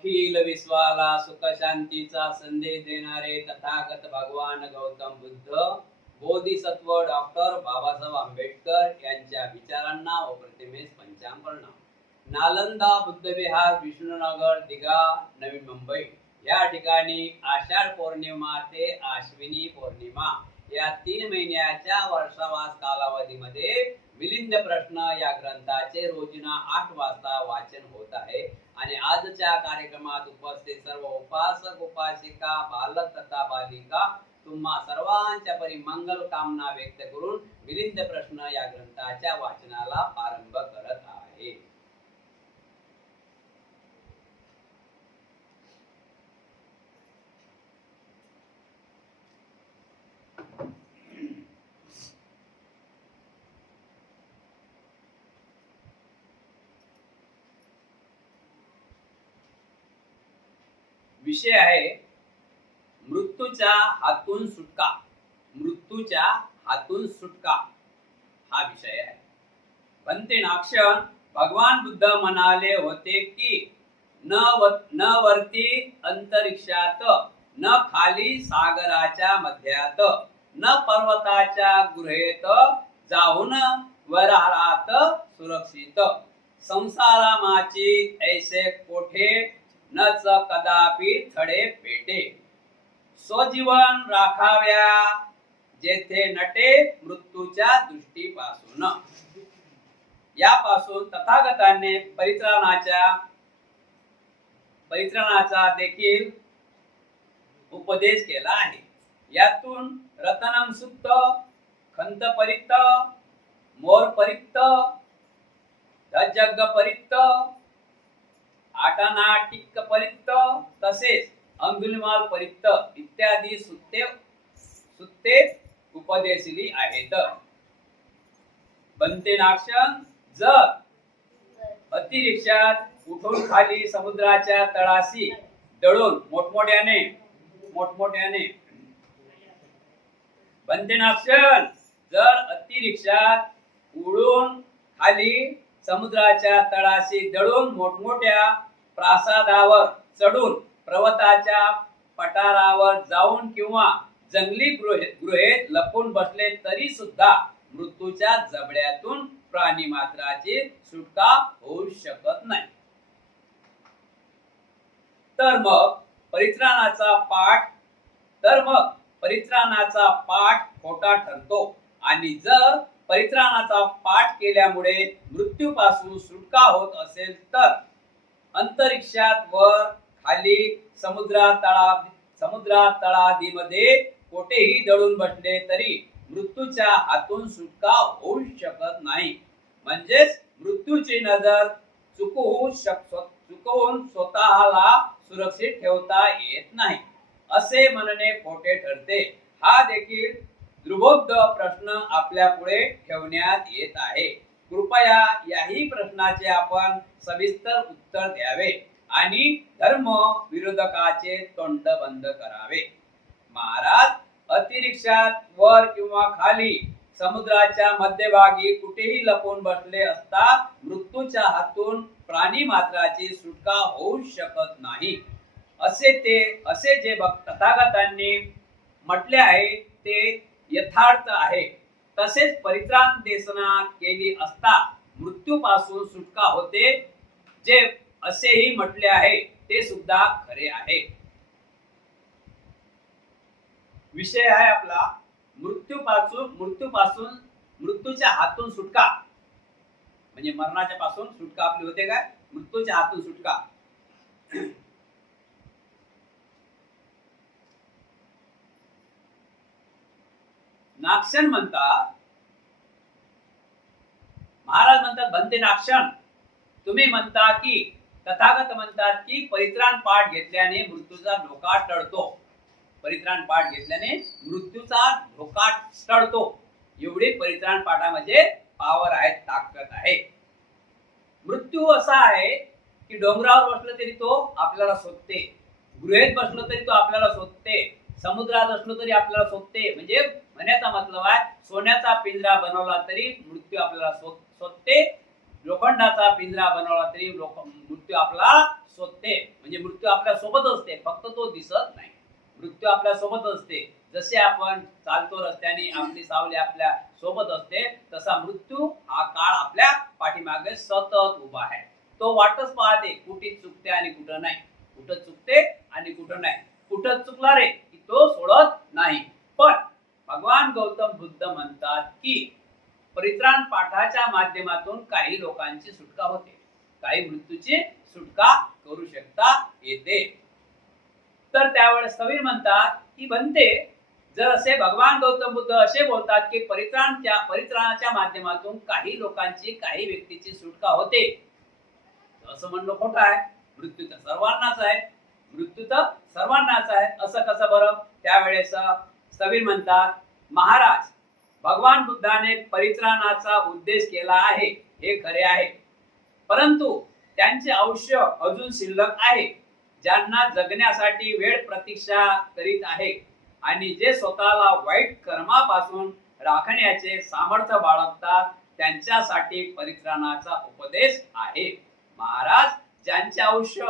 अखिल विश्वाला सुख शांतीचा संदेश देणारे तथागत भगवान गौतम बुद्ध बोधिसत्व डॉक्टर बाबासाहेब आंबेडकर यांच्या विचारांना व प्रतिमेस पंचांग प्रणाम। नालंदा बुद्ध विहार विष्णुनगर दिघा नवी मुंबई या ठिकाणी आषाढ पौर्णिमा ते आश्विनी पौर्णिमा या 3 महिन्याच्या वर्षावास कालावधीमध्ये मिलिंद प्रश्न या ग्रंथाचे रोजना 8 वाजता वाचन होत आहे आणि आजच्या कार्यक्रमात उपस्थित सर्व उपासक उपासिका बालक तथा बालिका तुम्हा सर्वांच्या परी मंगल कामना व्यक्त करून मिलिंद प्रश्न या ग्रंथाच्या वाचनाला प्रारंभ करत आहे। विषय आहे मृत्यूच्या हातून सुटका। मृत्यूच्या हातून सुटका हा विषय आहे। बनते नाक्षण भगवान बुद्ध म्हणाले होते की न वरती अंतरिक्षात, न खाली सागराच्या मध्यात, न पर्वताच्या गुहेत जाऊन वरारात सुरक्षित, संसारामाची ऐसे कोठे नच कदापि थडे पेटे, स्वजीवन राखाव्या जेथे नटे मृत्यूच्या दृष्टीपासून। यापासून तथागताने परित्राणाचा देखील उपदेश केला आहे। यातून रतनम सुक्त, खंत परित्त, मोर परित्त, जग परित्त, आटनाटिक परित्त तसेच अंगुलिमाल परित्त इत्यादी सुत्ते उपदेशली आहेत। बनते नाक्षण जर अतिरिक्षात उठून खाली समुद्राच्या तळाशी दळून मोठमोठ्याने बनते नाक्षण जर अतिरिक्षात उडून खाली समुद्राच्या तळाशी दळून मोठमोठ्या प्रासादावर चढून पर्वताच्या पठारावर जाऊन किंवा जंगली गुहेत लपून बसले तरी सुद्धा मृत्यूच्या जबड्यातून प्राणी मात्राची सुटका होऊ शकत नाही। तर मग परित्राणाचा पाठ खोटा ठरतो आणि जर परित्राणाचा पाठ केल्यामुळे मृत्यूपासून सुटका होत असेल तर अंतरिक्षात वर खाली समुद्रात तळादीमध्ये कोठेही दळून बसले तरी मृत्यूच्या हातून सुटका होऊ शकत नाही। म्हणजेच मृत्यूची नजर चुकवून स्वतःला सुरक्षित ठेवता येत नाही असे म्हणणे खोटे ठरते। हा देखील दुर्बोध प्रश्न आपल्या पुढे ठेवण्यात येत आहे। कृपया याही प्रश्नाचे आपण सविस्तर उत्तर द्यावे आणि धर्म विरोधकाचे तोंड बंद करावे। महाराज अतिरिक्षात वर किंवा खाली समुद्राच्या मध्यभागी कुठेही लपून बसले असता मृत्यूच्या हातून प्राणी मात्राची सुटका होऊ शकत नाही असे जे तथागतांनी म्हटले आहे ते यथार्थ आहे। तसेच परित्राण देशना केली असता मृत्यूपासून सुटका होते जे असेही म्हटले आहे ते सुद्धा खरे आहे। विषय आहे आपला मृत्यूच्या हातून सुटका म्हणजे मरणाच्या पासून सुटका आपली होते काय? मृत्यूच्या हातून सुटका। नाक्षण म्हणतात, महाराज म्हणतात बनते नाक्षण तुम्ही म्हणता की तथागत म्हणतात की परित्राण पाठ घेतल्याने मृत्यूचा धोका टळतो। परित्राण पाठ घेतल्याने मृत्यूचा धोका टळतो एवढी परित्राण पाठामध्ये पावर आहे, ताकद आहे। मृत्यू असा आहे की डोंगरावर बसलो तरी तो आपल्याला शोधते, गुहेत बसलो तरी तो आपल्याला शोधते, समुद्रात असलो तरी आपल्याला शोधते। म्हणजे म्हणण्याचा मतलब आहे सोन्याचा पिंजरा बनवला तरी मृत्यू आपल्याला शोधते, लोखंडाचा पिंजरा बनवला तरी मृत्यू आपला शोधते, म्हणजे मृत्यू आपल्या सोबत असते, फक्त तो दिसत नाही. मृत्यू आपल्या सोबत असते. जसे आपण चालतो रस्त्याने, आपली सावली आपल्या सोबत असते, तसा मृत्यू हा काळ आपल्या पाठीमागे सतत उभा आहे. तो वाटच पाहते, कुठे चुकते आणि कुठं नाही, कुठं चुकते आणि कुठं नाही, कुठं चुकला रे की तो सोडत नाही. पण भगवान गौतम बुद्ध म्हणतात की परित्राण पाठाच्या माध्यमातून काही लोकांची सुटका होते, काही मृत्यूची सुटका करू शकता येते. तर त्यावेळेस कबीर म्हणतात की बनते, जर असे भगवान गौतम बुद्ध असे बोलतात की परित्राणाच्या माध्यमातून काही लोकांची, काही व्यक्तीची सुटका होते, असं म्हणणं खोटं आहे. मृत्यू तर सर्वांनाच आहे, मृत्यू तर सर्वांनाच आहे, असं कसं बरं? त्यावेळेस कबीर म्हणतात, महाराज, भगवान बुद्धाने परित्राणाचा उद्देश केला आहे हे खरे आहे, परंतु त्यांचे आयुष्य अजून शिल्लक आहे. ज्यांना जगण्यासाठी वेळ प्रतीक्षा करीत आहे आणि जे स्वतःला वाईट कर्मापासून राखण्याचे सामर्थ्य बाळगतात, त्यांच्यासाठी परित्राणाचा उपदेश आहे. महाराज, ज्यांचे आयुष्य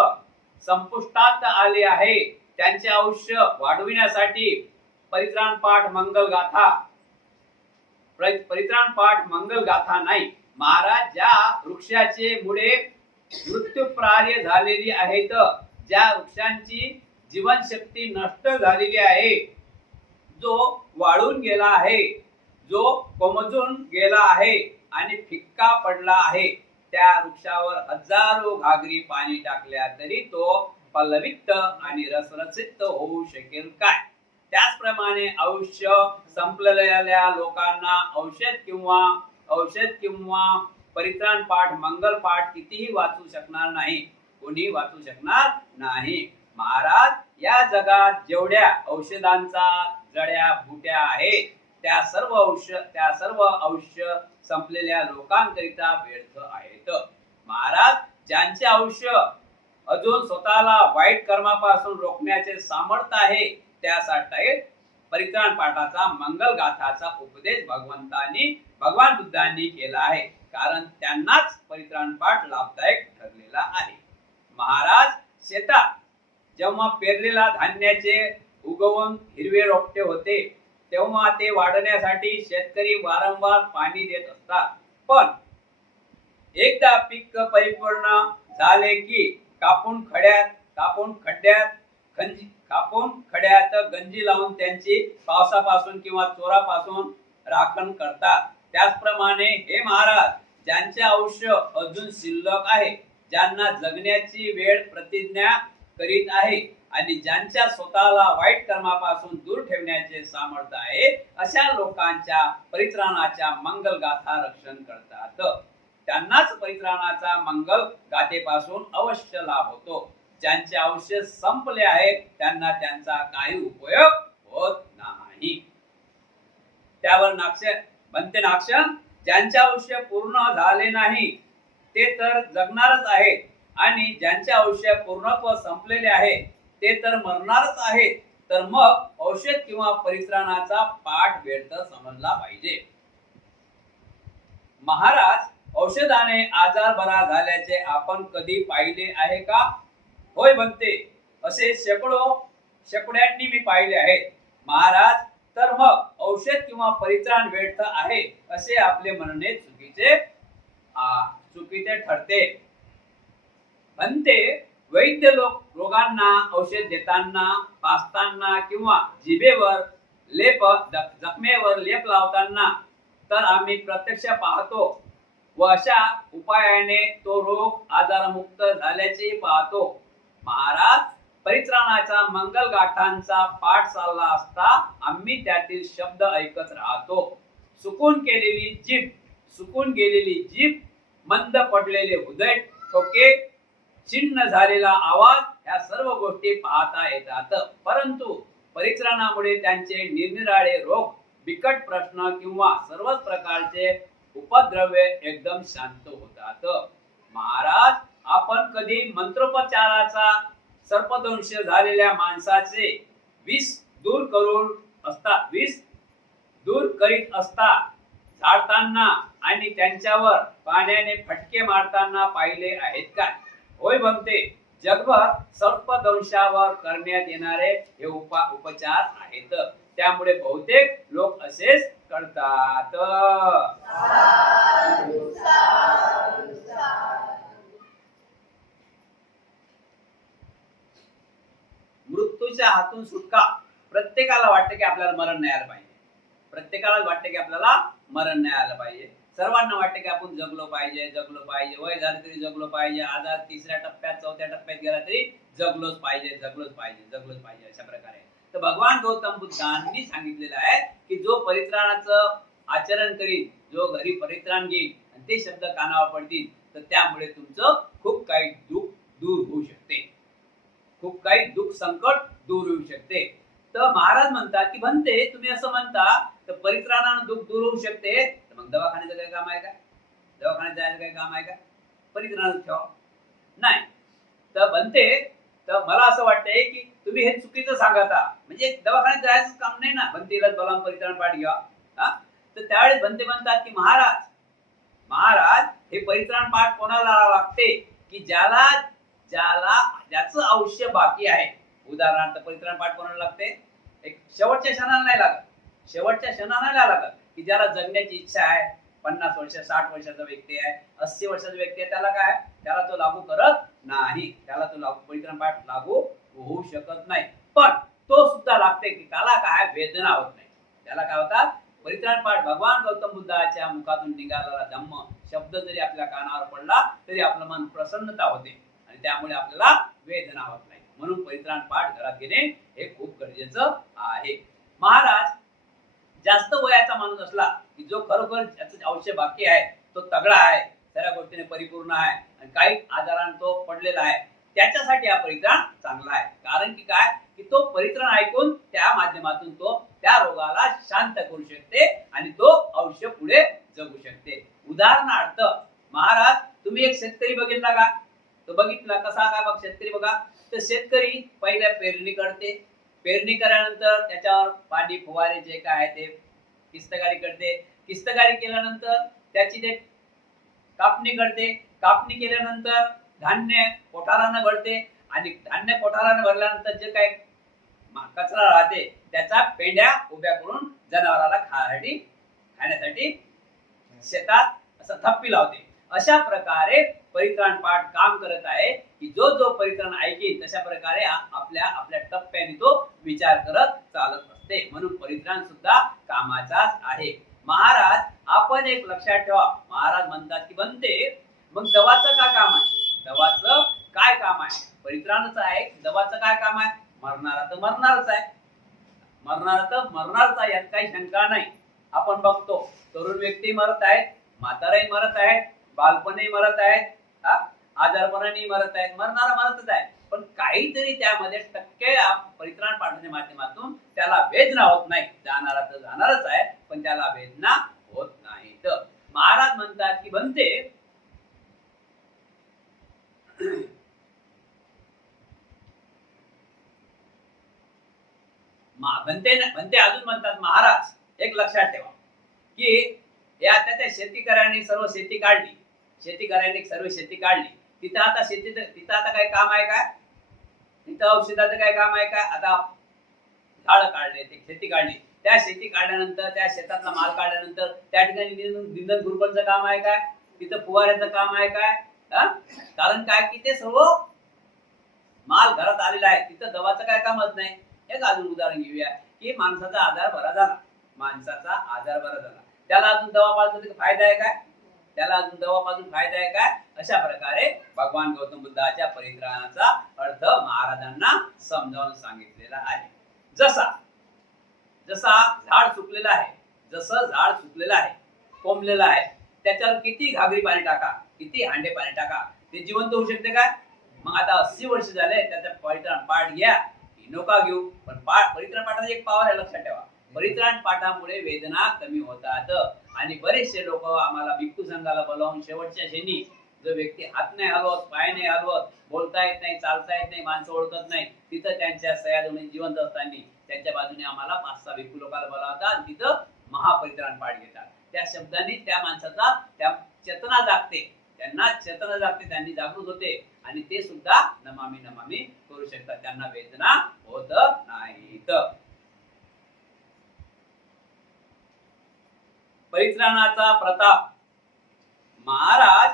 संपुष्टात आले आहे, त्यांचे आयुष्य वाढविण्यासाठी परित्राण पाठ मंगल गाथा, परित्राण पाठ मंगल गाथा नाही. महाराज, ज्या वृक्षाचे मुळे मृत्यूप्राय झालेली आहेत, ज्या वृक्षांची जीवनशक्ती नष्ट झालेली आहे, जो वाळून गेला आहे, जो कोमजून गेला आहे आणि फिक्का पडला आहे, त्या वृक्षावर हजारो घागरी पाणी टाकल्या तरी तो पल्लवित आणि रसरसित होऊ शकेल काय? त्याचप्रमाणे आयुष्य संपलेल्या लोकांना औषध किंवा परित्राण पाठ मंगल पाठ कितीही वाचू शकणार नाही, कोणी वाचू शकणार नाही. महाराज, या जगात जेवढ्या औषधांचा जड्या बुट्या आहेत, त्या सर्व आयुष्य संपलेल्या लोकांकरिता व्यर्थ आहेत. महाराज, ज्यांचे आयुष्य अजून स्वतःला वाईट कर्मापासून रोखण्याचे सामर्थ्य आहे, त्यासाठी परित्राण पाठाचा मंगल गाथाचा उपदेश भगवान बुद्धांनी केला आहे, कारण त्यांनाच परित्राण पाठ लाभदायक ठरलेला आहे. महाराज, शेतात जेव्हा पेरलेला धान्याचे उगवून हिरवे रोपटे होते, तेव्हा ते वाढण्यासाठी शेतकरी वारंवार पाणी देत असतात. पण एकदा पीक परिपूर्ण झाले की कापून खड्यात गंजी लावून त्यांची पावसापासून किंवा चोरापासून राखण करतात. त्याचप्रमाणे हे महाराज, ज्यांचे आयुष्य अजून शिल्लक आहे, ज्यांना जगण्याची वेळ प्रतिज्ञा करीत आहे आणि ज्यांच्या स्वतःला वाईट कर्मापासून दूर ठेवण्याचे सामर्थ्य आहे, अशा लोकांच्या परित्राणाच्या मंगल गाथा रक्षण करतात. त्यांनाच परित्राणाचा मंगल गाथेपासून अवश्य लाभ होतो. ज्यांचे आयुष्य संपले आहे, त्यांना त्यांचा काही उपयोग होत नाही. त्यावर नाक्ष, ज्यांचे आयुष्य पूर्ण झाले नाही ते तर जगणारच आहेत, आणि ज्यांचे आयुष्य पूर्णत्व संपलेले आहे ते तर मरणारच आहेत. तर मग औषध किंवा परित्राणाचा पाठ व्यर्थ समजला पाहिजे. महाराज, औषधाने आजार बरा झाल्याचे आपण कधी पाहिले आहे का? होय बनते, असे शेकड्यांनी मी पाहिले आहेत. महाराज, तर मग औषध किंवा परित्राण व्यर्थ आहे असे आपले म्हणणे चुकीचे ठरते. बनते, वैद्य लोक रोगांना औषध देताना, पाजताना किंवा जिभेवर जखमेवर लेप लावताना तर आम्ही प्रत्यक्ष पाहतो व अशा उपायाने तो रोग आजारमुक्त झाल्याचे पाहतो. महाराज, परित्राणाचा मंगल गाथांचा पाठ चालला असता आम्ही त्यातील शब्द ऐकत राहतो. सुकून गेलेली जीभ, मंद पडलेले हृदय ठोके, छिन्न झालेला आवाज, ह्या सर्व गोष्टी पाहता येतात. परंतु परित्राणामुळे त्यांचे निरनिराळे रोग, बिकट प्रश्न किंवा सर्वच प्रकारचे उपद्रव्य एकदम शांत होतात. महाराज, आपण कधी मंत्रोपचाराचा सर्पदंश झालेल्या माणसाचे विष दूर करीत असता झाडताना आणि त्यांच्यावर पाण्याने फटके मारताना पाहिले आहेत काय? होय बनते, जगभर सर्पदंशावर करण्यात येणारे हे उपचार आहेत. त्यामुळे बहुतेक लोक असेच करतात. मृत्यूच्या हातून सुटका. प्रत्येकाला वाटते की आपल्याला मरण नाही आलं पाहिजे. प्रत्येकाला वाटते की आपल्याला मरण नाही आलं पाहिजे. सर्वांना वाटते की आपण जगलो पाहिजे, जगलो पाहिजे. वय झालं तरी जगलो पाहिजे. आजार तिसऱ्या टप्प्यात, चौथ्या टप्प्यात गेला तरी जगलोच पाहिजे, जगलोच पाहिजे, जगलोच पाहिजे, अशा प्रकारे. तर भगवान गौतम बुद्धांनी सांगितलेलं आहे की जो परित्राणाचं आचरण करील, जो घरी परित्राण घेईल आणि ते शब्द कानावर पडतील, तर त्यामुळे तुमचं खूप काही दुःख दूर होऊ शकते, खूप काही दुःख संकट दूर होऊ शकते. तर महाराज म्हणतात की म्हणते तुम्ही असं म्हणता तर परित्राणानं दुःख दूर होऊ शकते, तर मग दवाखान्याचं काही काम आहे का? दवाखान्यात जायचं काही काम आहे का? परित्राण ठेवा नाही. तर म्हणते तर मला असं वाटतंय की तुम्ही हे चुकीचं सांगता. म्हणजे दवाखान्यात जायचं काम नाही ना, बनतेला बलाम परित्राण पाठ घ्या. तर त्यावेळेस बनते म्हणतात की महाराज महाराज हे परित्राण पाठ कोणाला लागते? की ज्याला ज्याला ज्याचं आयुष्य बाकी आहे. उदाहरणार्थ परित्राण पाठ कोणाला लागते? एक शेवटच्या क्षणाला नाही लागत, शेवटच्या क्षणाला नाही लागत. की ज्याला जगण्याची इच्छा आहे, 50 वर्ष 60 वर्षाचा व्यक्ती आहे, 80 वर्षाचा व्यक्ती आहे, त्याला काय, त्याला तो लागू करत नाही. त्याला तो लागू परित्राण पाठ लागू होऊ शकत नाही. पण तो सुद्धा लागते की त्याला काय वेदना होत नाही. त्याला काय होतात? परित्राण पाठ. भगवान गौतम बुद्धाच्या मुखातून निघालेला धम्म शब्द जरी आपल्या कानावर पडला तरी आपलं मन प्रसन्नता होते आणि त्यामुळे आपल्याला वेदना होत नाही. म्हणून परित्राण पाठ घरात घेणे हे खूप गरजेचं आहे. महाराज जास्त वयाचा माणूस असला की जो खरोखर त्याचं आयुष्य बाकी आहे, तो तगडा आहे, सर्व गोष्टीने परिपूर्ण आहे आणि काही आजारांना तो पडलेला आहे, त्याच्यासाठी हा परित्राण चांगला आहे. कारण की काय, की तो परित्राण ऐकून त्या माध्यमातून तो त्या रोगाला शांत करू शकते आणि तो आयुष्य पुढे जगू शकते. उदाहरणार्थ महाराज तुम्ही एक शेतकरी बघितला का? तो बघितला कसा काय? बघ शेतकरी बघा. तर शेतकरी पहिल्या पेरणी करते, पेरणी केल्यानंतर त्याच्यावर पाणी फवारे जे काय आहे ते किस्तकारी करते, किस्तकारी केल्यानंतर त्याची ते कापणी करते, कापणी केल्यानंतर धान्य कोठारानं भरते आणि धान्य कोठारानं भरल्यानंतर जे काय कचरा राहते त्याचा पेंड्या उभ्या करून जनावराला खाण्यासाठी शेतात असं थप्पी लावते. अशा प्रकारे परित्राण पाठ काम करत आहे की जो जो परित्राण ऐकेल तशा प्रकारे आपल्या आपल्या टप्प्याने तो विचार करत चालत असते. म्हणून परित्राण सुद्धा कामाचाच आहे. महाराज आपण एक लक्षात ठेवा. महाराज म्हणतात की बनते मग दवाचं काय काम आहे? दवाचं काय काम आहे? परित्राणच आहे. दवाचं काय काम आहे? मरणारा तर मरणारच आहे, मरणारा तर मरणारच आहे, यात काही शंका नाही. आपण बघतो तरुण व्यक्ती मरत आहेत, म्हाताराही मरत आहेत, बालपणही मरत आहेत, आजारपणाने मरत आहेत, मरणारा मरतच आहे. पण काहीतरी त्यामध्ये टक्के परित्राण पाठवण्याच्या माध्यमातून त्याला वेदना होत नाही. जाणारा तर जाणारच आहे पण त्याला वेदना होत नाही. तर महाराज म्हणतात की बनते म्हणते अजून म्हणतात महाराज एक लक्षात ठेवा की या त्या शेतकऱ्यांनी सर्व शेती काढली, शेतकऱ्यांनी सर्व शेती काढली. तिथं आता काय काम आहे काय? तिथं औषधाचं काय काम आहे काय? आता झाड काढले, ते शेती काढली, त्या शेती काढल्यानंतर त्या शेतातला माल काढल्यानंतर त्या ठिकाणी निंदन खुरपणचं काम आहे काय? तिथं फुवाऱ्याचं काम आहे काय? कारण काय की ते सर्व माल घरात आलेला आहे, तिथं दवाचं काय कामच नाही. एक अजून उदाहरण घेऊया की माणसाचा आजार बरा झाला, माणसाचा आजार बरा झाला, त्याला अजून दवा पाजून फायदा आहे काय? त्याला अजून दवा पाजून फायदा आहे काय? अशा प्रकारे भगवान गौतम बुद्धाच्या परित्राणाचा अर्थ महाराजांना समजावून सांगितलेला आहे. जसा जसा झाड सुकलेलं आहे, जसं झाड सुकलेलं आहे, कोंबलेलं आहे, त्याच्यावर किती घागरी पाणी टाका, किती हांडे पाणी टाका, ते जिवंत होऊ शकते काय? मग आता 80 वर्ष झाले त्याचा परित्राण पाठ घ्या की नका घेऊ, पण परित्राण पाठाचा एक पावर आहे, लक्षात ठेवा. परित्राण पाठामुळे वेदना कमी होतात. आणि बरेचसे लोक आम्हाला भिक्खू संघाला बोलावून शेवटच्या क्षणी जो व्यक्ती हात नाही हलवत, पाय नाही हलवत, बोलता येत नाही, चालता येत नाही, माणसं ओळखत नाही, तिथं त्यांच्या सह्या देऊन जिवंत असताना त्यांच्या बाजूने आम्हाला 5-6 भिक्खू लोकांना बोलावतात आणि तिथं महापरित्राण पाठ घेतात. त्या शब्दांनी त्या माणसाचा त्या चेतना जागते, त्यांना चेतना जागते, त्यांनी जागृत होते आणि ते सुद्धा नमामि नमामि करू शकतात, त्यांना वेदना होत नाहीत. परित्राणाचा प्रताप. महाराज,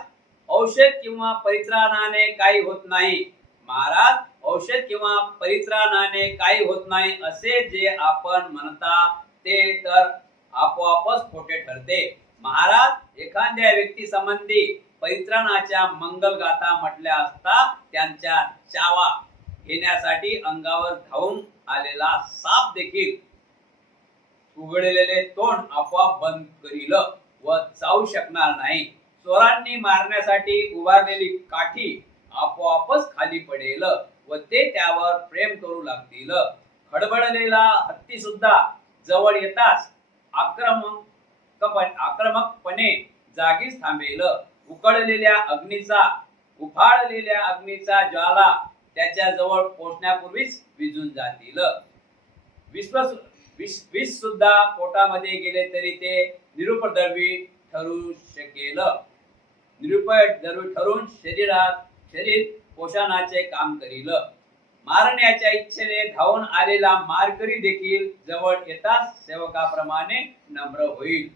औषध किंवा परित्राणाने काही होत नाही. महाराज, औषध किंवा परित्राणाने काही होत नाही असे जे आपण म्हणता ते तर आपोआपच खोटे ठरते. महाराज, एखाद्या व्यक्ती संबंधी परित्राणाच्या मंगलगाथा म्हटल्या असता त्यांच्या चावा घेण्यासाठी अंगावर धावून आलेला साप देखील उघडलेले तोंड आपोआप बंद करील व जाऊ शकणार नाही. चोरांनी मारण्यासाठी उभारलेली काठी आपोआपच खाली पडेल व ते त्यावर प्रेम करू लागतील. खडबडलेला हत्ती सुद्धा जवळ येताच आक्रमकपणे जागीच थांबेल. उफाळलेल्या अग्नीचा ज्वाला त्याच्या जवळ पोहोचण्यापूर्वीच विझून जातील. विष सुद्धा पोटामध्ये गेले तरी ते निरुपद्रवी ठरू शकेल. निरुपद्रवी ठरून शरीर पोषणाचे काम करील. मारण्याच्या इच्छेने धावून आलेला मारकरी देखील जवळ येताच सेवकाप्रमाणे नम्र होईल.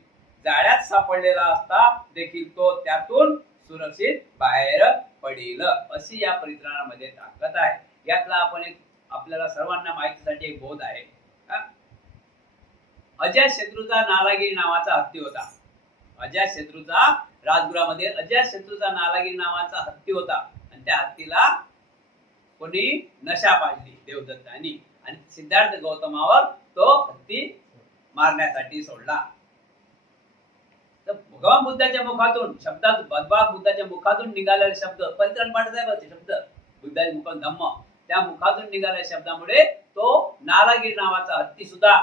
जाळ्यात सापडलेला असता देखील तो त्यातून सुरक्षित बाहेर पडेल. अशी या परित्राणामध्ये ताकद आहे. यातला आपण एक आपल्याला सर्वांना माहितीसाठी एक बोध आहे. अजातशत्रूचा नालागिरी नावाचा हत्ती होता. अजातशत्रूचा राजगृहामध्ये अजातशत्रूचा नालागिरी नावाचा हत्ती होता आणि त्या हत्तीला कोणी नशा पाडली देवदत्तानी आणि सिद्धार्थ गौतमावर तो हत्ती मारण्यासाठी सोडला. तर भगवान बुद्धाच्या मुखातून शब्दात भगवान बुद्धाच्या मुखातून निघालेले शब्द परित्राण पाठच शब्द बुद्धाच्या मुखातून धम्म त्या मुखातून निघालेल्या शब्दामुळे तो नालागिरी नावाचा हत्ती सुद्धा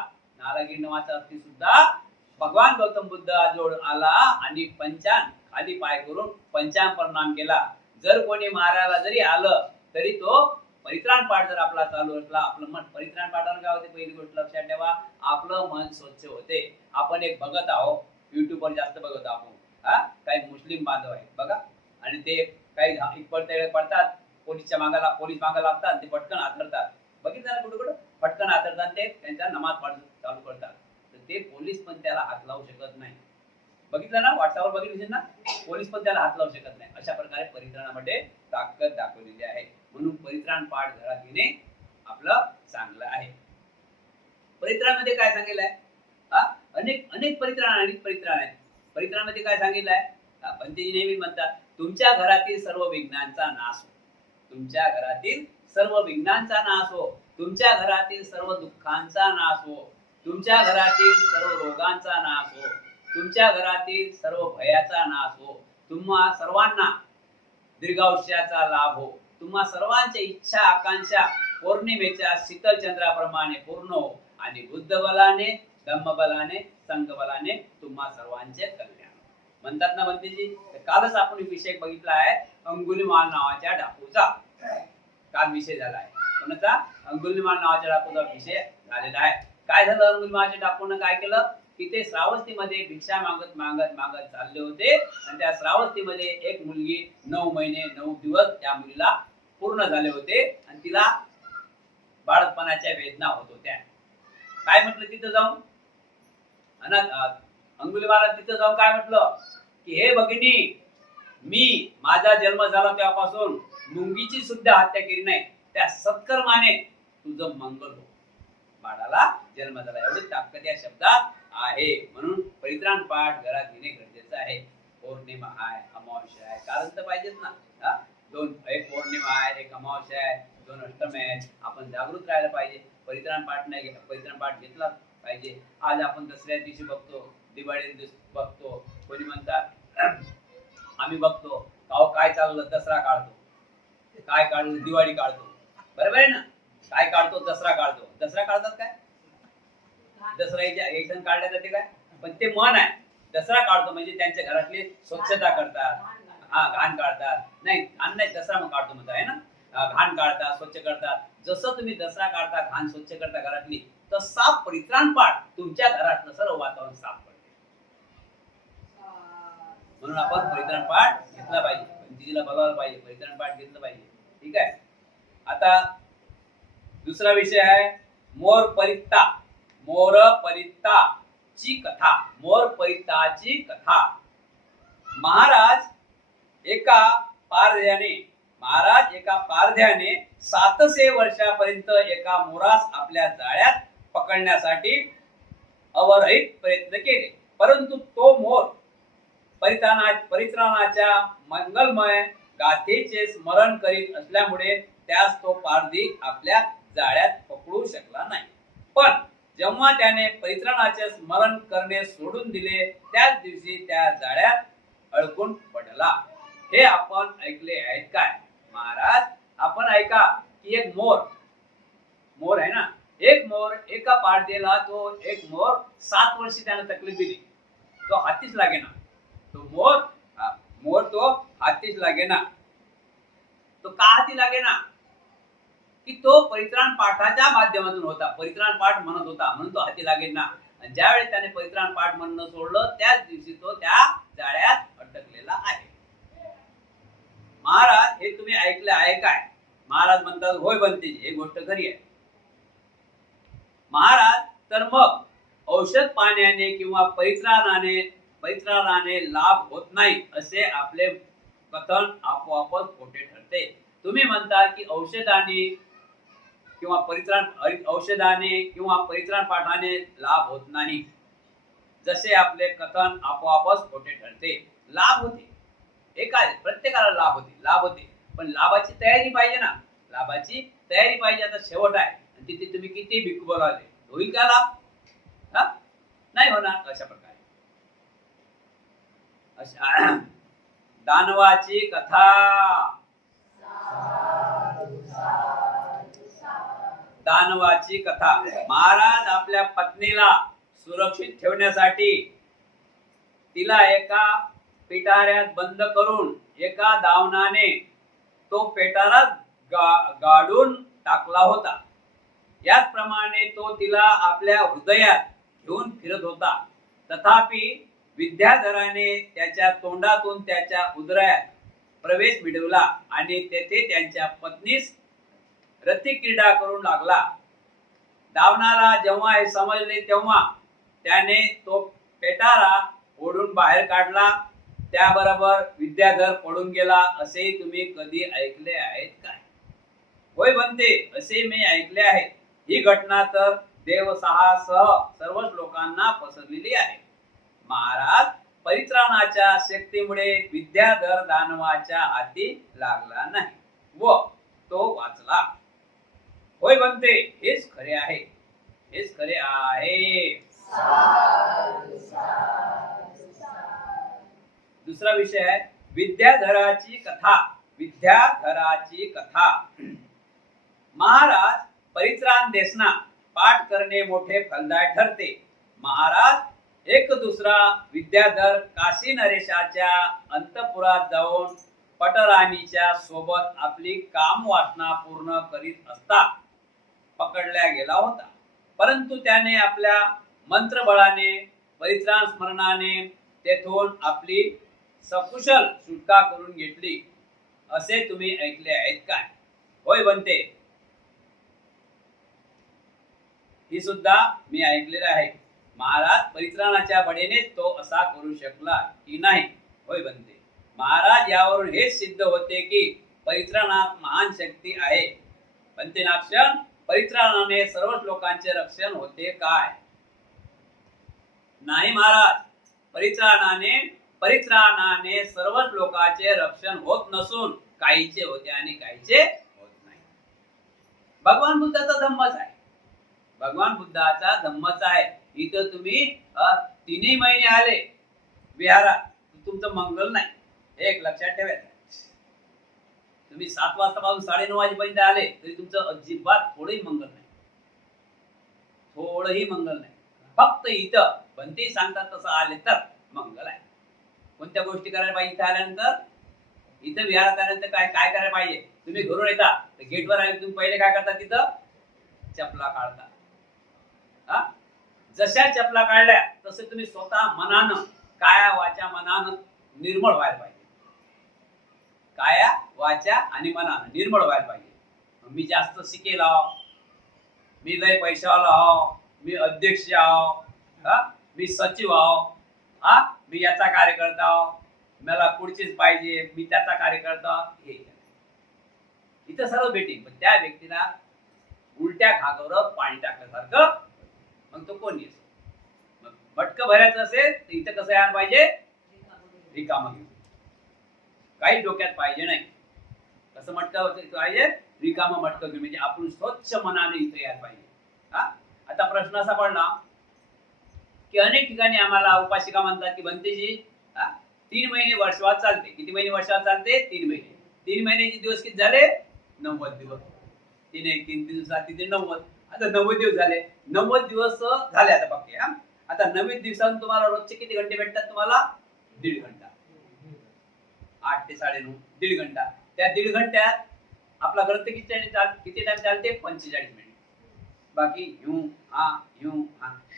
भगवान गौतम बुद्ध जोड आला आणि खाली पाय करून पंचांग प्रणाम केला. जर कोणी मारायला जरी आलं तरी तो परित्राण पाठ जर आपला चालू असला, आपलं मन परित्राण पाठानं काय होते, पहिली गोष्ट लक्षात ठेवा, आपलं मन स्वच्छ होते. आपण एक बघत आहोत युट्यूबवर जास्त बघत आहोत, काही मुस्लिम बांधव आहेत बघा, आणि ते काही पडतात पोलीस मागा लागतात, ते पटकन आथरतात. बघितलं ना कुठं पटकन आथरतात, ते त्यांच्या नमाज चालू करतात. तर ते पोलीस पण त्याला हात लावू शकत नाही. बघितलं ना, व्हॉट्सअपवर बघितलं ना, पोलीस पण त्याला हात लावू शकत नाही. अशा प्रकारे परित्राणामध्ये ताकद दाखवलेली आहे. म्हणून परित्राण पाठ घरात घेणे आपलं चांगलं आहे. परित्राणामध्ये काय सांगितलं आहे? अनेक परित्राण आहेत. परित्राणामध्ये काय सांगितलं आहे? पंतजी नेहमी म्हणतात, तुमच्या घरातील सर्व विघ्नांचा नाश हो. तुमच्या घरातील सर्व विघ्नांचा नाश हो. तुमच्या घरातील सर्व दुःखांचा नाश हो. तुमच्या घरातील सर्व रोगांचा नाश हो. तुमच्या घरातील सर्व भयाचा नाश हो. तुम्हा सर्वांना दीर्घायुष्याचा लाभ हो. तुम्हा सर्वांच्या इच्छा आकांक्षा पौर्णिमेच्या शीतल चंद्राप्रमाणे पूर्ण हो आणि बुद्ध बलाने, धम्म बलाने, संघ बलाने तुम्हा सर्वांचे कल्याण. म्हणतात ना बंतेजी, कालच आपण विषय बघितला आहे अंगुलीमाल नावाच्या डाकूचा. काल विषय झाला आहे कोणाचा? अंगुलीमाल नावाच्या डाकूचा विषय झालेला आहे. काय झालं? अंगुलीमालच्या डाकूनं काय केलं की ते श्रावस्तीमध्ये भिक्षा मागत चालले होते आणि त्या श्रावस्तीमध्ये एक मुलगी 9 महिने 9 दिवस त्या मुलीला पूर्ण झाले होते आणि तिला बाळपणाच्या वेदना होत होत्या. काय म्हटलं तिथं जाऊन? अंगुलीमाला तिथं जाऊन काय म्हटलं की हे भगिनी, मी माझा जन्म झाला तेव्हापासून मुंगीची सुद्धा हत्या केली नाही. त्या सत्कर्माने तुझं मंगल हो. बाळाला जन्म झाला एवढी ताकद या शब्दात आहे. म्हणून परित्राण पाठ घरात घेणे गरजेचं आहे. पौर्णिमा आहे, अमावस्या आहे, कारण तर पाहिजेच ना. एक पौर्णिमा आहे, एक अमावस्या आहे, 2 अष्टमी आहेत. आपण जागृत राहायला पाहिजे. परित्राण पाठ नाही घेतला, परित्राण पाठ घेतला पाहिजे. आज आपण दसऱ्या दिवशी बघतो, दिवाळी दिवशी बघतो, कोणी म्हणतात आम्ही बघतो काय चाललं, दसरा काढतो, काय काढतो, दिवाळी काढतो, बरोबर आहे ना. काय काढतो? दसरा काढतो. दसरा काढतात काय? दसरा एक जण काढले जाते काय? पण ते मन आहे. दसरा काढतो म्हणजे त्यांच्या घरातली स्वच्छता करतात, घाण काढतात. नाही घाण नाही, दसरा मग काढतो म्हणता आहे ना. घाण काढतात, स्वच्छ करतात. जसं तुम्ही दसरा काढता, घाण स्वच्छ करता घरातली, तर साफ परित्राण पाठ तुमच्या घरातलं सर्व वातावरण साफ करते. म्हणून आपण परित्राण पाठ घेतला पाहिजे. तिला बघायला पाहिजे, परित्राण पाठ घेतलं पाहिजे. ठीक आहे. आता दुसरा विषय आहे मोर परित्ता. मोर परित्ताची कथा. मोर परित्ताची कथा. महाराज एका पारध्याने 700 वर्षापर्यंत एका मोरास आपल्या जाळ्यात पकडण्यासाठी अवरहित प्रयत्न केले, परंतु तो मोर परित्राणाच्या मंगलमय गाथेचे स्मरण करीत असल्यामुळे त्यास तो पारधी आपल्या जाळ्यात पकडू शकला नाही. पण जेव्हा त्याने परित्राणाचे स्मरण करणे सोडून दिले त्याच दिवशी त्या जाळ्यात अडकून पडला. हे आपण ऐकले आहेत काय? महाराज आपण ऐका की एक मोर आहे ना, एक मोर एका पारधीला तो एक मोर 7 वर्षी त्याने तकलीफ दिली. तो हातीच लागेना. तो मोर तो हातीच लागेना. तो का हाती लागेना? की तो परित्राण पाठाच्या माध्यमातून होता, परित्राण पाठ म्हणत होता, म्हणून तो हाती लागेना. आणि ज्यावेळी त्याने परित्राण पाठ म्हणणं सोडलं त्याच दिवशी तो त्या जाळ्यात अटकलेला आहे. महाराज हे तुम्ही ऐकले आहे काय? महाराज म्हणतात होय बनते, ही गोष्ट खरी आहे. महाराज तर मग औषध पाण्याने किंवा परित्राणाने लाभ होत नाही असे आपले कथन आपोआपच खोटे ठरते. तुम्ही म्हणता की औषधाने किंवा परित्राण पाठाने लाभ होत नाही, जसे आपले कथन आपोआपच खोटे ठरते. लाभ होते, प्रत्येकाला लाभ होते, पण लाभाची तयारी पाहिजे ना. लाभाची तयारी पाहिजे. आता शेवट आहे आणि तिथे तुम्ही किती भिक्खू बोलावले, होईल का लाभ? नाही होणार. अशा प्रकारे दानवाची कथा. दानवाची कथा. महाराज आपल्या पत्नीला सुरक्षित ठेवण्यासाठी तिला एका पिटाऱ्यात बंद करून एका दावणाने तो पेटारा गाडून टाकला होता. याचप्रमाणे तो तिला आपल्या हृदयात घेऊन फिरत होता. तथापि विद्याधराने त्याच्या तोंडातून त्याच्या उदरात प्रवेश मिळवला आणि तेथे त्यांच्या पत्नीस रतिक्रीडा करू लागला. दावणाला जेव्हा हे समजले तेव्हा त्याने तो पेटारा ओढून बाहेर काढला. त्याबरोबर विद्याधर पडून गेला. असे तुम्ही कधी ऐकले आहेत काय? होय बनते, असे मी ऐकले आहे. ही घटना तर देवसाहासह सर्वच लोकांना पसरलेली आहे. महाराज परित्राणाच्या शक्तीमुळे विद्याधर दानवाच्या हाती लागला नाही व तो वाचला. होय बनते, हेच खरे आहे, हेच खरे आहे. दुसरा विषय आहे विद्याधराची कथा. विद्याधराची कथा. महाराज परित्राण देसना पाठ करणे मोठे फलदायक ठरते. महाराज एक दुसरा विद्याधर काशी नरेशाच्या अंतपुरात जाऊन पटराणीच्या सोबत आपली काम वासना पूर्ण करीत असता पकडल्या गेला होता. परंतु त्याने आपल्या मंत्रबळाने परित्राण स्मरणाने तेथून आपली सकुशल सुटका करून घेतली. असे तुम्ही ऐकले आहेत काय? होय बनते, ही सुद्धा मी ऐकलेले आहे. महाराज परित्राणाच्या बळीनेच तो असा करू शकला की नाही? होय बनते. महाराज यावरून हेच सिद्ध होते की परित्राणात महान शक्ती आहे. बनते नाक्षण, परित्राणाने सर्वच लोकांचे रक्षण होते काय? नाही महाराज, परित्राणाने सर्वच लोकांचे रक्षण होत नसून काहीचे होते आणि काहीचे होत नाही. भगवान बुद्धाचा धम्मच आहे. भगवान बुद्धाचा धम्मच आहे. इथं तुम्ही 3 महिने आले विहारात, तुमचं मंगल नाही. एक लक्षात ठेवायचं. तुम्ही 7 वाजतापासून 9:30 वाजेपर्यंत आले तरी तुमचं अजिबात थोडंही मंगल नाही. थोडंही मंगल नाही. फक्त इथं बनते सांगतात तसं आले तर मंगल आहे. कोणत्या गोष्टी करायला पाहिजे? इथं आल्यानंतर, इथं विहारात आल्यानंतर काय काय करायला पाहिजे? तुम्ही घरून येता तर गेटवर आले तुम्ही पहिले काय करता? तिथं चपला काढता. जशा चपला काढल्या तसे तुम्ही स्वतः मनानं, काया वाचा मनानं निर्मळ व्हायला पाहिजे. काया वाचा आणि मनानं निर्मळ व्हायला पाहिजे. मी जास्त शिकेल आहो, मी लय पैशावाला आहो, मी अध्यक्ष आहो, हा मी सचिव आहो, हा मी याचा कार्यकर्ता आहो, मला पुढचीच पाहिजे, मी त्याचा कार्यकर्ता. हे इथं सर्व भेटेल, पण त्या व्यक्तीला उलट्या घागावर पाणी टाकल्यासारखं. मग तो कोण येतो? मग मटकं भरायचं असेल तर इथं कसं यायला पाहिजे? रिकामं घेऊन. काही डोक्यात पाहिजे नाही. कसं मटकं पाहिजे? रिकामं मटकं घेऊन, म्हणजे आपण स्वच्छ मनाने इथे यायला पाहिजे. हा आता प्रश्न असा पडला की अनेक ठिकाणी आम्हाला उपासिका म्हणतात की बनतेजी 3 महिने वर्षात चालते. किती महिने वर्षात चालते? 3 महिने. 3 महिन्याचे दिवस किती झाले? 90 दिवस. 3 दिवसात तिथे 90. आता 90 दिवस झाले. 90 दिवस झाले आता पक्के. आता 90 दिवसांत तुम्हाला रोजचे किती घंटे भेटतात? तुम्हाला 1.5 घंटा. 8 ते 9:30 1.5 घंटा. त्या 1.5 घंट्यात आपला ग्रंथ किती टाइम चालते? 45 मिनिट. बाकी ह्यू हा.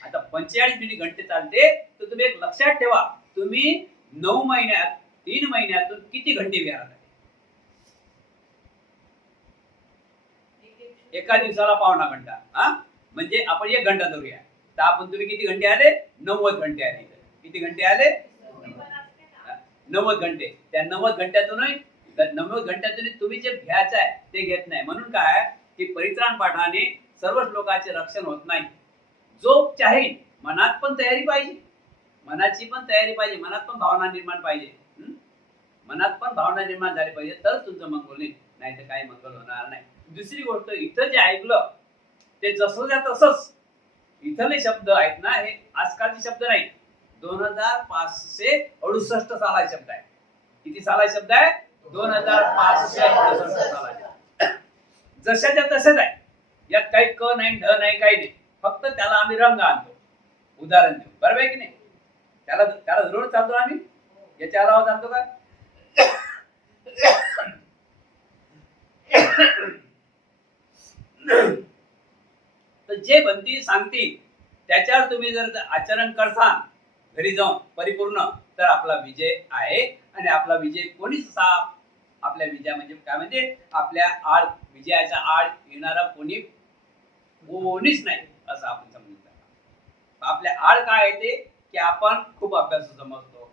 आता 45 घंटे चालते. तर तुम्ही एक लक्षात ठेवा, तुम्ही 9 महिन्यात 3 महिन्यातून किती घंटे विहारात आहे? एका दिवसाला 1.25 घंटा. म्हणजे आपण 1 घंटा धरूया, तर आपण तुम्ही किती घंटे आले? 90 घंटे आले. किती घंटे आले? 90 घंटे. त्या 90 घंट्यातून तुम्ही जे घ्यायचं आहे ते घेत नाही. म्हणून काय की परित्राण पाठाने सर्व लोकांचे रक्षण होत नाही. जो चाहे मनात पण तयारी पाहिजे, मनाची पण तयारी पाहिजे, मनात पण भावना निर्माण पाहिजे. मनात पण भावना निर्माण झाली पाहिजे, तर तुमचं मंगल होईल, नाही तर काही मंगल होणार नाही. दुसरी गोष्ट, इथं जे ऐकलं ते जसं त्या तसंच. इथले शब्द आहेत ना, हे आजकालचे शब्द नाही. 2568 सालाचे शब्द आहे. किती सालाचे शब्द आहे? 2568 सालाचे. जशाच्या तसेच आहे. यात काही क नाही, ढ नाही, काही नाही. फक्त त्याला आम्ही रंग आणतो, उदाहरण देऊ. बरोबर आहे की नाही? त्याला जरूर चालतो आम्ही. याच्या अलावा चालतो का? तर जे बनती सांगतील त्याच्यावर तुम्ही जर आचरण करसान घरी जाऊन परिपूर्ण, तर आपला विजय आहे. आणि आपला विजय कोणीच आपल्या विजय म्हणजे काय, म्हणजे आपल्या विजयाच्या आड येणारा कोणीच नाही असं आपण समजून जातो. आपल्या आड काय येते की आपण खूप अभ्यास समजतो,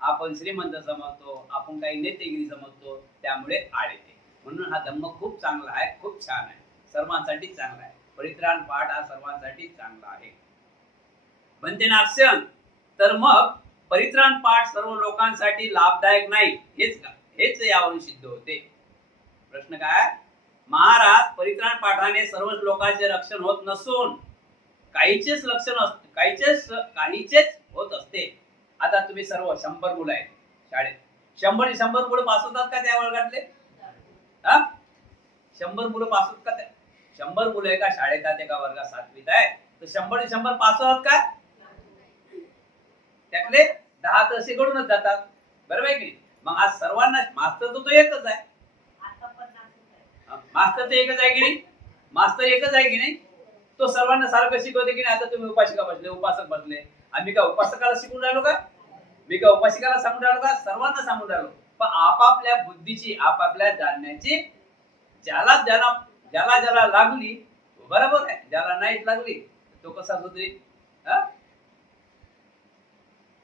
आपण श्रीमंत समजतो, आपण काही नेतेगिरी समजतो, त्यामुळे आड येते. म्हणून हा धम्म खूप चांगला आहे, खूप छान आहे, सर्वांसाठी चांगला आहे. परित्राण पाठ हा सर्वांसाठी चांगला आहे. म्हणते ना अक्षण, तर मग परित्राण पाठ सर्व लोकांसाठी लाभदायक नाही, हेच यावरून सिद्ध होते. प्रश्न काय? महाराज, परित्राण पाठाने सर्व लोकांचे रक्षण होत नसून काहीचेच होत असते. आता तुम्ही सर्व 100 मुलं आहेत शाळेत, 100 मुलं पास होतात का त्या वर्गातले? 100 मुलं पास होतात का? 100 मुलं एका शाळेत आहेत, एका वर्गात 7वीत आहे, तर 100 पास होतात का? त्यातले 10 तर असे घडूनच जातात. बरोबर आहे की? मग आज सर्वांना मास्तर तो एकच आहे. मास्तर तर एकच आहे की नाही? मास्तर एकच आहे की नाही? तो सर्वांना सारखं शिकवते की नाही? आता तुम्ही उपासिका बसले, उपासक बसले, आम्ही का उपासकाला शिकून राहिलो का? मी का उपासिकाला सांगून राहिलो का? सर्वांना सांगून राहिलो. पण आपापल्या बुद्धीची, आपापल्या जाणण्याची ज्याला लागली बरोबर आहे, ज्याला नाही लागली तो कसा होतोय?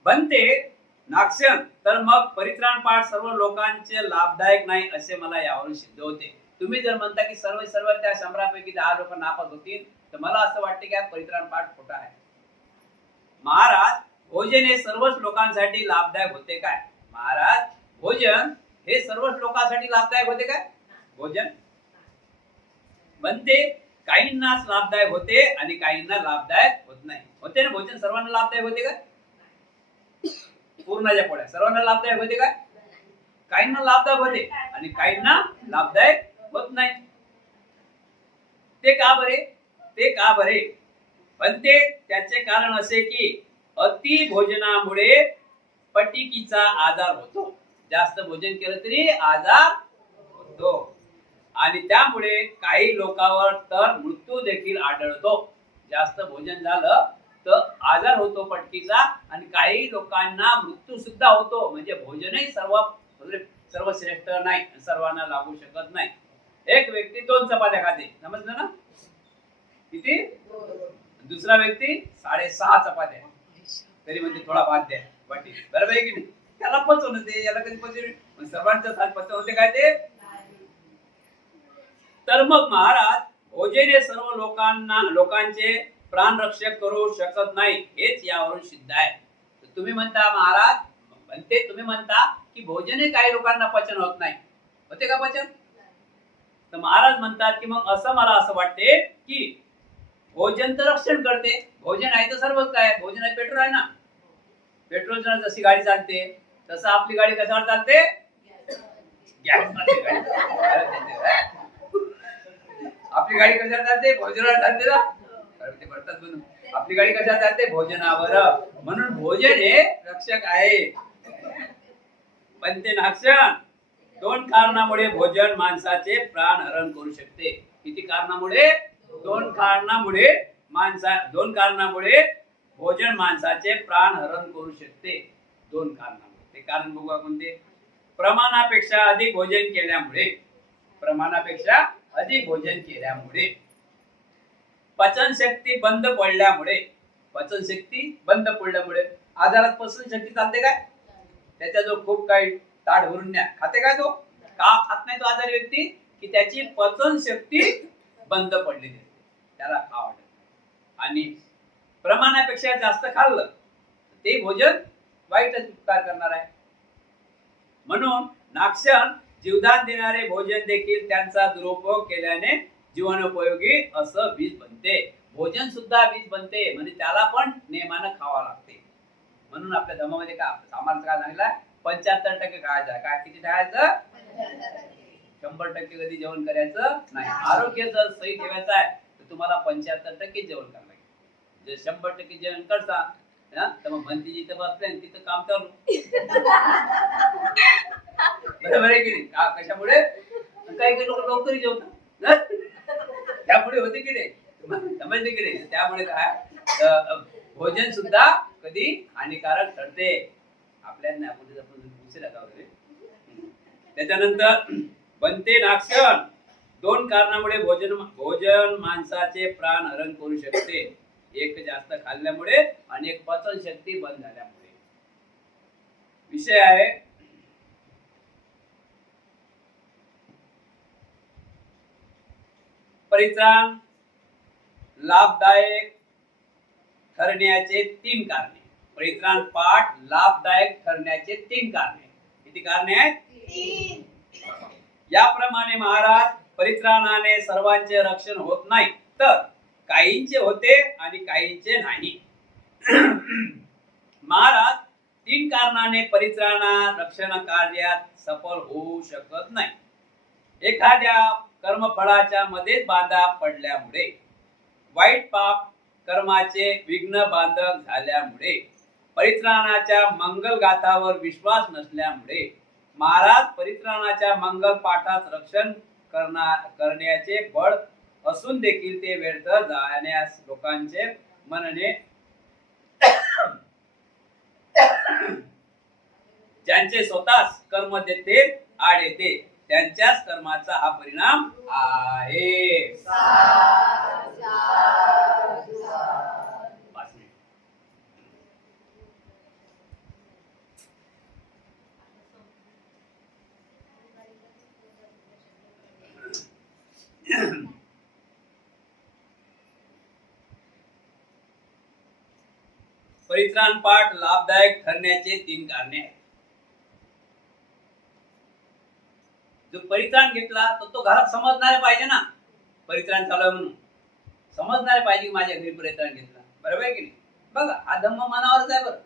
बनते नाक्षण, तर मग परित्राण पाठ सर्व लोकांचे लाभदायक नाही असे मला यावरून सिद्ध होते. तुम्ही जर म्हणता की सर्व त्या 100पैकी 10 लोक नापास होतील, तर मला असं वाटते की हा परित्राण पाठ खोटा आहे. महाराज, भोजन हे सर्वच लोकांसाठी लाभदायक होते काय? महाराज, भोजन हे सर्वच लोकांसाठी लाभदायक होते काय? भोजन बनते काहींनाच लाभदायक होते आणि काहींना लाभदायक होत नाही. होते ना भोजन? सर्वांना लाभदायक होते काय? पूर्णाच्या पोळ्या सर्वांना लाभदायक होते काय? काहींना लाभदायक होते आणि काहींना लाभदायक होत नाही. ते का बरे? पण त्याचे कारण असे की अति भोजनामुळे पटिकीचा आजार होतो. जास्त भोजन केलं तरी आजार होतो आणि त्यामुळे काही लोकांवर तर मृत्यू देखील आढळतो. जास्त भोजन झालं तर आजार होतो पटकीचा आणि काही लोकांना मृत्यू सुद्धा होतो. म्हणजे भोजनही सर्वश्रेष्ठ नाही, सर्वांना लागू शकत नाही. एक व्यक्ती 2 चपात्या खाते, समजलं ना? किती? दुसरा व्यक्ती 6.5 चपात्या, तरी म्हणजे थोडा भात द्या वाटी, बरोबर आहे की नाही? त्याला पचवून ते, याला कधी पचवून सर्वांचं साथ पचवून होते काय ते? तर मग महाराज, भोजन हे सर्व लोकांचे प्राण रक्षक करू शकत नाही, हेच यावरून सिद्ध आहे. तुम्ही म्हणता महाराज, तुम्ही म्हणता की भोजन हे काही लोकांना पचन होत नाही, होते का पचन? तर महाराज म्हणतात की मग मला असं वाटते की भोजन तर रक्षण करते. भोजन आहे तर सर्वच काय, भोजन आहे पेट्रोल आहे ना. पेट्रोल जशी गाडी चालते तसं आपली गाडी कशावर चालते? आपली गाडी कशावर चालते? भोजनावर चालते ना. आपली गाडी कशावर चालते? भोजनावर. म्हणून भोजन हे रक्षक आहे. पण ते नाक्षण 2 कारणामुळे भोजन माणसाचे प्राण हरण करू शकते. किती कारणामुळे? 2 कारणामुळे 2 कारणामुळे भोजन माणसाचे प्राण हरण करू शकते. 2 कारणामुळे. ते कारण बघूया कोणते? प्रमाणापेक्षा अधिक भोजन केल्यामुळे, प्रमाणापेक्षा अधिक भोजन केल्यामुळे, पचनशक्ती बंद पडल्यामुळे, पचनशक्ती बंद पडल्यामुळे आजारात पचनशक्ती चालते काय? त्याच्या जो खूप काही ताट भरून न्या खाते काय? तो का खात नाही तो आजारी व्यक्ती? की त्याची पचनशक्ती बंद पडलेली असते, त्याला खावं वाटत. आणि प्रमाणापेक्षा जास्त खाल्लं ते भोजन वाईटच उपकार करणार आहे. म्हणून नाक्षण जीवदान देणारे भोजन देखील त्यांचा दुरुपयोग केल्याने जीवनोपयोगी असं बीज बनते. भोजन सुद्धा बीज बनते, म्हणजे त्याला पण नेमानं खावा लागते. म्हणून आपल्या धर्मामध्ये काय सामान्य काय सांगितलं? 75% खायचं. काय किती खायचं? 100% कधी जेवण करायचं नाही. आरोग्य जर सही ठेवायचं आहे तर तुम्हाला 75% जेवण करायला लागेल. जर 100% जेवण करता तर मग म्हणती जिथं बसले तिथं काम चालू. बरोबर आहे की नाही? कशामुळे? काही लोक लवकर जेवतात, त्यामुळे होते की नाही? समजले की नाही? त्यामुळे काय भोजन सुद्धा कधी हानिकारक ठरते आपल्याला. त्याच्यानंतर बनते नाक्षण 2 कारणामुळे भोजन माणसाचे प्राण हरण करू शकते. एक जास्त खाल्ल्यामुळे आणि एक पचनशक्ती बंद झाल्यामुळे. विषय आहे परित्राण लाभदायक ठरण्याचे 3 कारणे. परित्राण पाठ लाभदायक ठरण्याचे 3 कारणे. किती कारणे आहेत? 3. याप्रमाणे महाराज, परित्राणाने सर्वांचे रक्षण होत नाही, तर काहींचे होते आणि काहींचे नाही. महाराज, 3 कारणाने परित्राणा रक्षण कार्यात सफल होऊ शकत नाही. एखाद्या कर्मफळाच्या मध्येच बाधा पडल्यामुळे, वाईट पाप कर्माचे विघ्न बाधक झाल्यामुळे, परित्राणाच्या मंगल गाथावर विश्वास नसल्यामुळे, महाराज परित्राणाच्या मंगल पाठात रक्षण करण्याचे बळ असून देखील ते व्यर्थ जाण्यास लोकांचे मनने ज्यांचे स्वतःच कर्म देते आड येते त्यांच्याच कर्माचा हा परिणाम आहे. परित्राण पाठ लाभदायक ठरण्याचे 3 कारणे आहेत. जो परित्राण घेतला तर तो घरात समजणारे पाहिजे ना, परित्राण चालू आहे म्हणून समजणारे पाहिजे की माझ्या घरी परित्राण घेतला. बरोबर आहे की नाही? बघा, हा धम्म मनावरच आहे. बरं,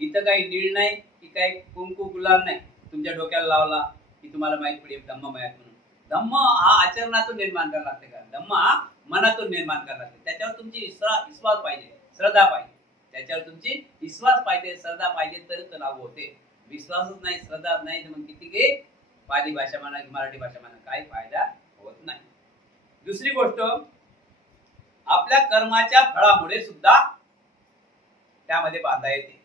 इथं काही नीळ नाही की काही कुंकू गुलाल नाही तुमच्या डोक्याला लावला की तुम्हाला माहित पडेल धम्म मायात म्हणून. धम्म हा आचरणातून निर्माण करायला लागते का? धम्म हा मनातून निर्माण करायला लागते. त्याच्यावर तुमची विश्वास पाहिजे, श्रद्धा पाहिजे. त्याच्यावर तुमची विश्वास पाहिजे, श्रद्धा पाहिजे, तर तो लागू होते. विश्वासच नाही, श्रद्धा नाही, तर मग किती घे पाली भाषा म्हणा की मराठी भाषा म्हणा, काही फायदा होत नाही. दुसरी गोष्ट, आपल्या कर्माच्या फळामुळे सुद्धा त्यामध्ये बाधा येते.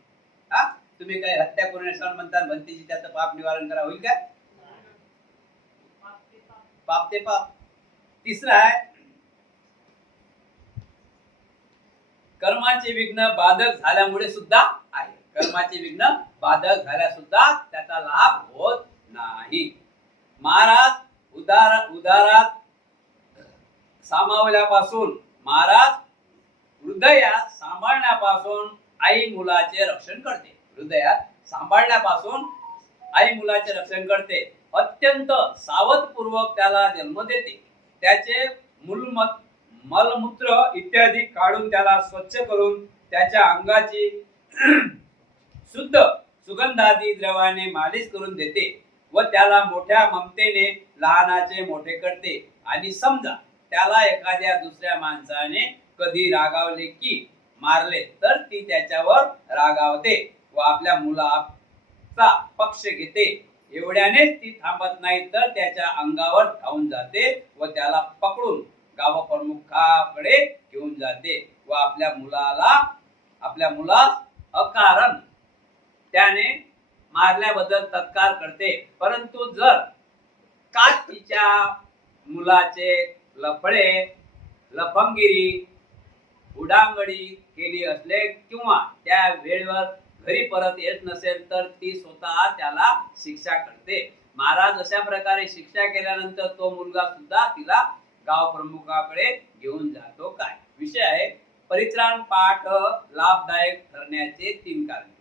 तुम्ही काय हत्या करून म्हणता म्हणतीची त्याचं पाप निवारण करा, होईल काय? पाप ते पाप. तिसरा आहे कर्माचे विघ्न बाधक झाल्यामुळे सुद्धा आहे. कर्माचे विघ्न बाधक झाल्या सुद्धा त्याचा लाभ होत नाही. महाराज उदारात सामावल्यापासून, महाराज हृदयात सांभाळण्यापासून आई मुलाचे रक्षण करते. हृदयात सांभाळण्यापासून आई मुलाचे रक्षण करते. अत्यंत सावधपूर्वक त्याला जन्म देते. त्याचे मलमूत्र इत्यादी काढून त्याला स्वच्छ करून त्याच्या अंगाची शुद्ध सुगंधादी द्रवाने मालिश करून देते व त्याला मोठ्या ममतेने लहानाचे मोठे करते. आणि समजा त्याला एखाद्या दुसऱ्या माणसाने कधी रागावले की मारले तर ती त्याच्यावर रागावते व आपल्या मुलाचा पक्ष घेते. एवढ्यानेच ती थांबत नाही तर त्याच्या अंगावर धावून जाते व त्याला पकडून गावप्रमुखाकडे घेऊन जाते व आपल्या मुलास अकारण त्याने मारल्याबद्दल तत्कार करते. परंतु जर का तिच्या मुलाचे लफंगिरी उडांगडी केली असले किंवा त्या वेळेवर घरी परत येत नसेल तर ती स्वतः त्याला शिक्षा करते. महाराज अशा प्रकारे शिक्षा केल्यानंतर तो मुलगा सुद्धा तिला गाव प्रमुखाकडे घेऊन जातो. काय विषय आहे? परित्राण पाठ लाभदायक ठरण्याचे 3 कारणे.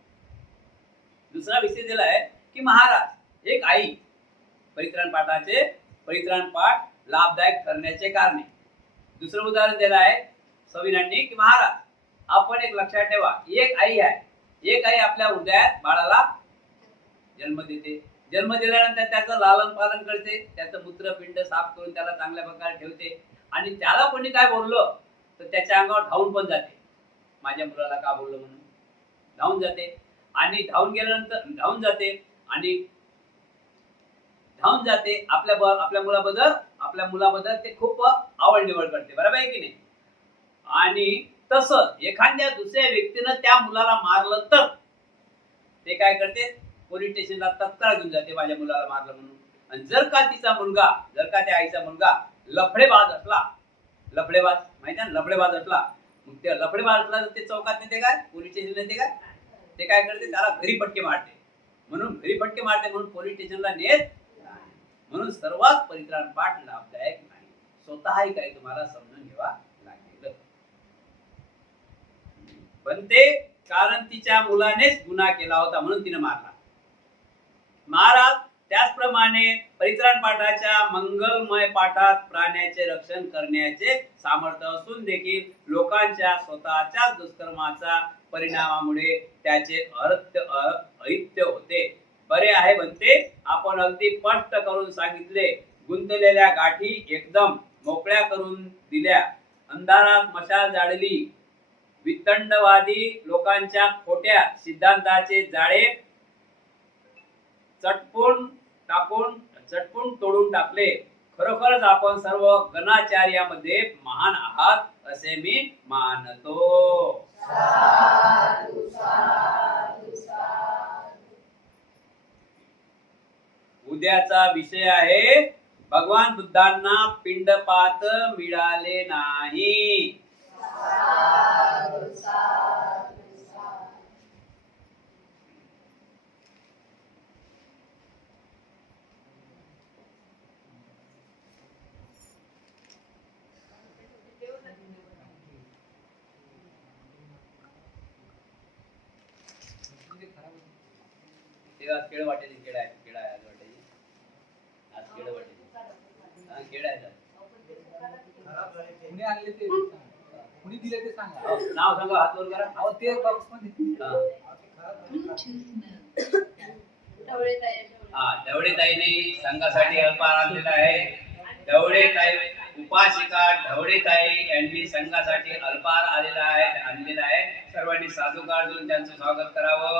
दुसरा विषय दिला आहे की महाराज एक आई परित्राण पाठ लाभदायक ठरण्याचे कारणे. दुसरं उदाहरण दिलं आहे सविनांनी की महाराज आपण एक लक्षात ठेवा, एक आई आहे. एक आई आपल्या हृदयात बाळाला जन्म देते. जन्म दिल्यानंतर त्याचं लालन पालन करते, त्याचं मूत्रपिंड साफ करून त्याला चांगल्या प्रकारे ठेवते. आणि त्याला कोणी काय बोललं तर त्याच्या अंगावर धावून पण जाते. माझ्या मुलाला का बोललं म्हणून धावून जाते. आणि धावून जाते आपल्या मुलाबद्दल ते खूप आवड निवड करते. बरोबर आहे की नाही? आणि तसंच एखाद्या दुसऱ्या व्यक्तीनं त्या मुलाला मारलं तर ते काय करते? पोलीस स्टेशनला तत्काळ घेऊन जाते माझ्या मुलाला मारलं म्हणून. आणि जर का त्या आईचा मुलगा लफडेबाज माहिती आहे ना, लफडेबाज असला, मग ते लफडेबाज असला तर ते चौकात नेते काय, पोलीस स्टेशनला नेते काय, ते काय करते? त्याला घरी फटके मारते. म्हणून पोलीस स्टेशनला नेत नाही. म्हणून सर्वात परित्राण पाठ लाभदायक नाही. स्वतःही काही तुम्हाला समजून घ्यावा लागेल. पण ते कारण तिच्या मुलानेच गुन्हा केला होता म्हणून तिने मारला. महाराज त्याचप्रमाणे परित्राण पाठाच्या मंगलमय पाठात प्राण्याचे रक्षण करण्याचे सामर्थ्य असून देखील लोकांच्या स्वतःच्या दुष्कर्माचा परिणामामुळे त्याचे अहित्य होते. बरे आहे बनते, आपण अगदी स्पष्ट करून सांगितले. गुंतलेल्या गाठी एकदम मोकळ्या करून दिल्या. अंधारात मशाल जाळली. वितंडवादी लोकांच्या खोट्या सिद्धांताचे जाळे चटपून तोडून टाकले. खरोखरच आपण सर्व गणाचार्यामध्ये महान आहात असे मी मानतो. उद्याचा विषय आहे भगवान बुद्धांना पिंडपात मिळाले नाही. केळ वाटेली केळ आहे आज वाटेली आज केळ वाटेली केळ आहे. कुणी आणले ते कुणी दिले ते सांगा. नाव सांगा, हात वर करा. अहो ते बॉक्स मध्ये ढवळेताईने संघासाठी अल्पाहार आणलेला आहे. ढवळेताई उपासिका ढवळेताई यांनी संघासाठी अल्पाहार आणलेला आहे. सर्वांनी साधुकार देऊन त्यांचं स्वागत करावं.